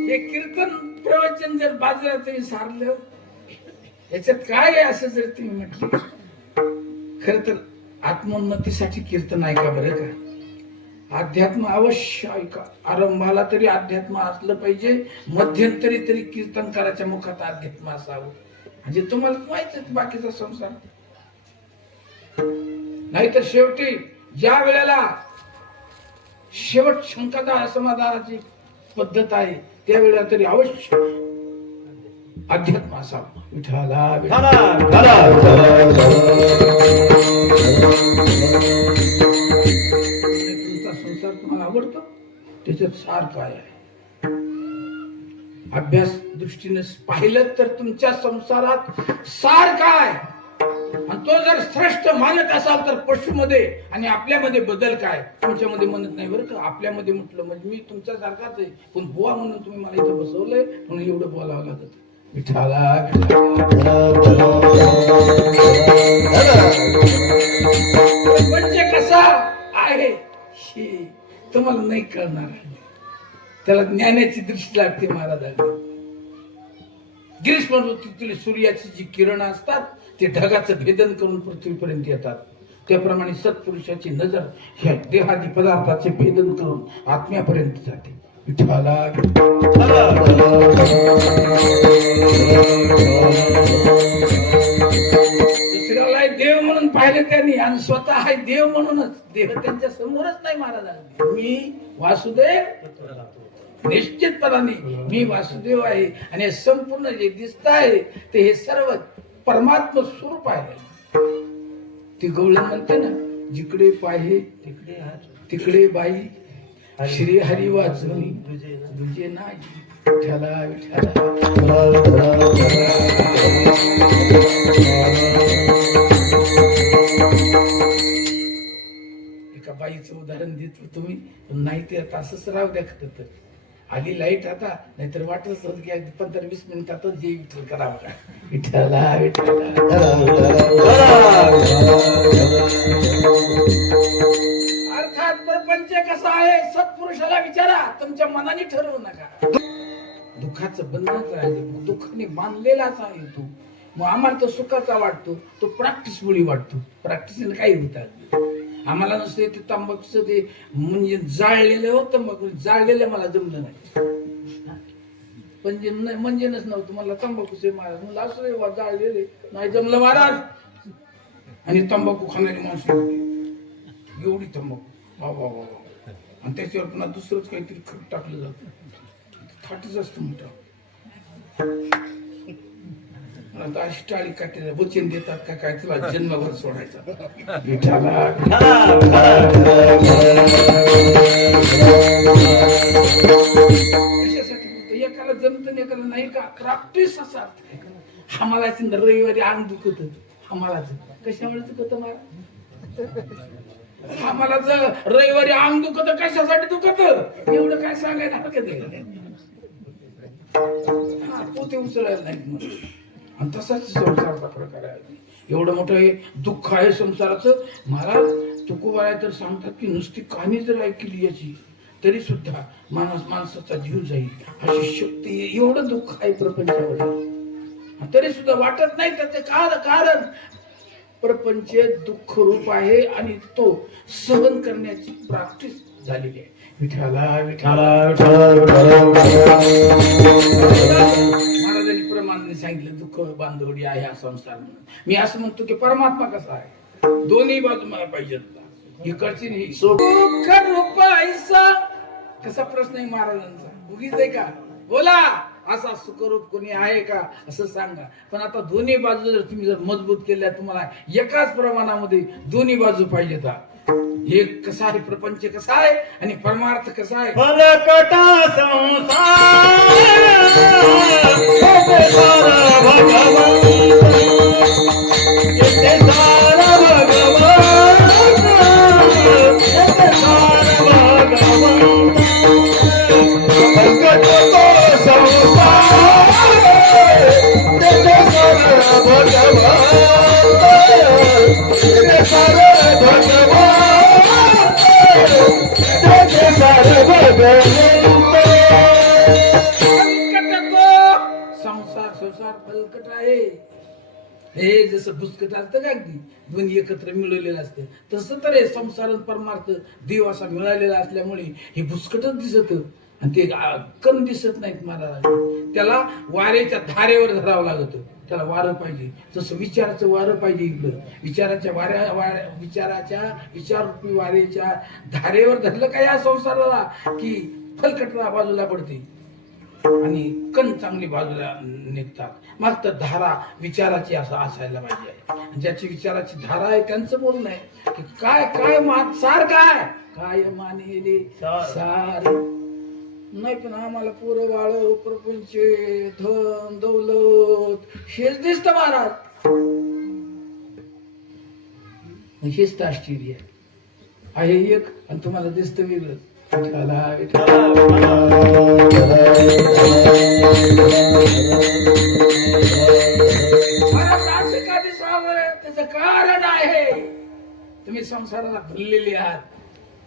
हे कीर्तन प्रवचन जर बाजूला तुम्ही सारलं याच्यात काय आहे असं जर तुम्ही म्हटलं, खर तर आत्मोन्नतीसाठी कीर्तन ऐका बरं का. अध्यात्म अवश्य ऐका. आरंभाला तरी अध्यात्म असलं पाहिजे, मध्यंतरी तरी कीर्तनकाराच्या मुखात अध्यात्म असावं, म्हणजे तुम्हाला माहितीच बाकीचा संसार. नाहीतर शेवटी ज्या वेळेला शेवट शंकरदास समाधानाची पद्धत आहे त्यावेळेला तरी अवश्य अध्यात्म असावं. विठाला तुमचा संसार तुम्हाला आवडतो, त्याच्यात सार काय आहे? अभ्यास दृष्टीने पाहिलं तर तुमच्या संसारात सार काय, आणि तो जर श्रेष्ठ मानत असाल तर पशुमध्ये आणि आपल्यामध्ये बदल काय? तुमच्यामध्ये म्हणत नाही बरं का, आपल्यामध्ये म्हटलं म्हणजे मी तुमच्या सारखाच आहे, पण बुवा म्हणून तुम्ही मला इथं बसवलंय म्हणून एवढं बोलावं लागत. विठाला म्हणजे कसा आहे हे तुम्हाला नाही कळणार आहे. त्याला ज्ञानाची दृष्टी लागते महाराजांनी. ग्रीष्म ऋतूतील सूर्याची जी किरण असतात ते ढगाचं भेदन करून पृथ्वीपर्यंत येतात, त्याप्रमाणे सत्पुरुषाची नजर ह्या देहादी पदार्थाचे भेदन करून आत्म्यापर्यंत जाते. विठ्ठला दुसऱ्याला देव म्हणून पाहिलं त्यांनी आणि स्वतः आहे देव म्हणूनच. देव त्यांच्या समोरच नाही महाराजांनी. मी वासुदेव, निश्चितपणाने मी वासुदेव आहे, आणि हे संपूर्ण जे दिसत आहे ते हे सर्व परमात्मा स्वरूप आहे. ती गवळण म्हणते ना, जिकडे पाहे तिकडे बाई, श्री हरी वाचुनी तुझे नाही. विठ्ठला एका बाईचं उदाहरण देतो तुम्ही, नाही ते आता असंच राहू द्या. खरं तर आली लाईट आता, नाहीतर वाटत की 15-20 मिनिटातच जे विठ्ठल करावं का. विठ्ठला अर्थात प्रपंच कसा आहे सत्पुरुषाला विचारा, तुमच्या मनाने ठरवू नका. दुःखाचं बंधनच राहिलं, दुःखाने बांधलेलाच आहे तो. मग आम्हाला तो सुखाचा वाटतो, तो प्रॅक्टिस मुळे वाटतो. प्रॅक्टिसने काही होतात. आम्हाला नसते ते तंबाखूचं ते म्हणजे जाळलेलं होतं, मग जाळलेलं मला जमलं नाही. म्हणजे नव्हतं मला तंबाखूचे महाराज मला असं रे जाळलेले नाही जमलं महाराज. आणि तंबाखू खाणारी माणसं एवढी तंबाखू वा वा वा, आणि त्याच्यावर पुन्हा दुसरंच काहीतरी खत टाकलं जातं, थाटच असतं मोठं. आता अशी टाळी काटेला वचन देतात का काय तुला जन्मभर सोडायचा. कशासाठी बोलतो? एकाला जमतं एकाला नाही का. प्रॅक्टिस असा हमालाच रविवारी अंग दुखत, हमालाच कशामुळे दुखत मला, आम्हाला रविवारी अंग दुखत कशासाठी दुखत एवढं काय सांगायला हरकत आहे. पोते उचलायला नाही म्हणून. आणि तसाच संसाराचा प्रकार आहे. एवढं मोठं हे दुःख आहे संसाराचं. महाराज तुकोबाराय तर सांगतात की नुसती कहाणी जर ऐकली याची तरी सुद्धा माणसाचा जीव जाईल अशी शक्ती. एवढं दुःख आहे प्रपंचावर, तरी सुद्धा वाटत नाही. त्याचे कारण प्रपंच दुःख रूप आहे आणि तो सहन करण्याची प्रॅक्टिस झालेली आहे. महाराजांनी प्रमाणाने सांगितलं दुःख बांधवडी आहे हा संसार म्हणून. मी असं म्हणतो की परमात्मा कसा आहे, दोन्ही बाजू मला पाहिजेत. इकडची नाही सुख रूप ऐसा कसा प्रश्न आहे महाराजांचा, उगीच आहे का? बोला असा सुखरूप कोणी आहे का असं सांगा. पण आता दोन्ही बाजू जर तुम्ही जर मजबूत केल्या, तुम्हाला एकाच प्रमाणामध्ये दोन्ही बाजू पाहिजेत. एक कसा आहे प्रपंच कसा आहे आणि परमार्थ कसा आहे. फलकटा संसार संसार फलकट आहे. हे जसं भुसकट असतं का अगदी दोन्ही एकत्र मिळवलेलं असतं, तसं तर हे संसार आणि परमार्थ देव असा मिळालेला असल्यामुळे हे भुसकटच दिसत आणि ते कण दिसत नाहीत महाराज. त्याला वारेच्या धारेवर धरावं लागत, त्याला वारं पाहिजे. तसं विचाराचं वारं पाहिजे इकडं. विचाररूपी वारेच्या धारेवर धरलं का या संसाराला की फलकटला बाजूला पडते आणि कण चांगली बाजूला निघतात. मग तर धारा विचाराची असं असायला पाहिजे. ज्याची विचाराची धारा आहे त्यांचं बोलणं आहे की काय काय सार काय काय मानेले सार नाही. पण आम्हाला पोरं बाळ प्रपंच धन दौलत हेच दिसतं महाराज. हेच तर आश्चर्य आहे एक आणि तुम्हाला दिसतं वेगळं. त्याच कारण आहे तुम्ही संसाराला भरलेले आहात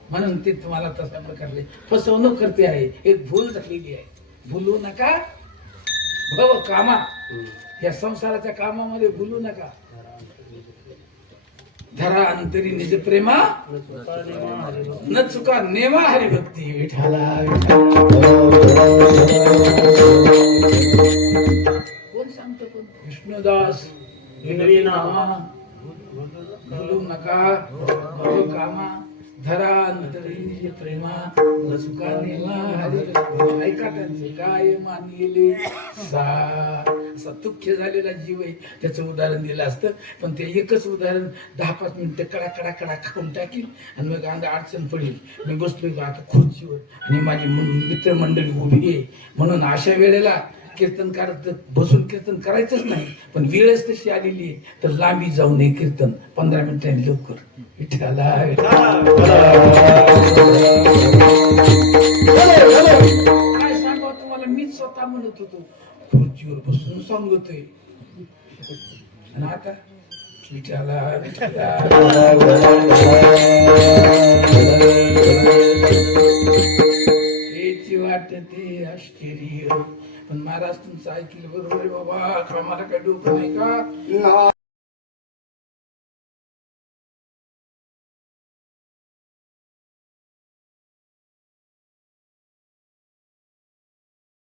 म्हणून ते तुम्हाला तशा प्रकारे फसवणूक करते आहे. एक भूल झालेली आहे. भूलू नका भव कामा, या संसाराच्या कामामध्ये भूलू नका. धरा अंतरी निज प्रेमा न चुका नेमा हरिभक्ती. विठाला कोण सांगतो? कोण? विष्णुदास. भूलू नका भव कामा धरा अंतरी निज प्रेमा न चुका नेमा हरिभक्ती. ऐका त्यांचे काय मानिले सार. असा दुःख्य झालेला जीव आहे त्याचं उदाहरण दिलं असतं, पण ते एकच उदाहरण 10-5 मिनिटं कडा कडा कडा खाऊन टाकील आणि मग अंदा अडचण पडेल. मी बसलोय आता खुर्चीवर आणि माझी मित्रमंडळी उभी आहे म्हणून अशा वेळेला कीर्तन करत बसून कीर्तन करायचंच नाही. पण वेळच तशी आलेली आहे तर लांबी जाऊ नये कीर्तन 15 मिनिटांनी लवकर. विठ्ठला काय सांगा तुम्हाला, मीच स्वतः म्हणत होतो खुर्चीवर बसून सांगतोय आणि आता विठ्ठला हेची वाटते आश्चर्य. पण महाराज तुमचं ऐकलं बरोबर आहे बाबा. आम्हाला काय डोकं नाही का?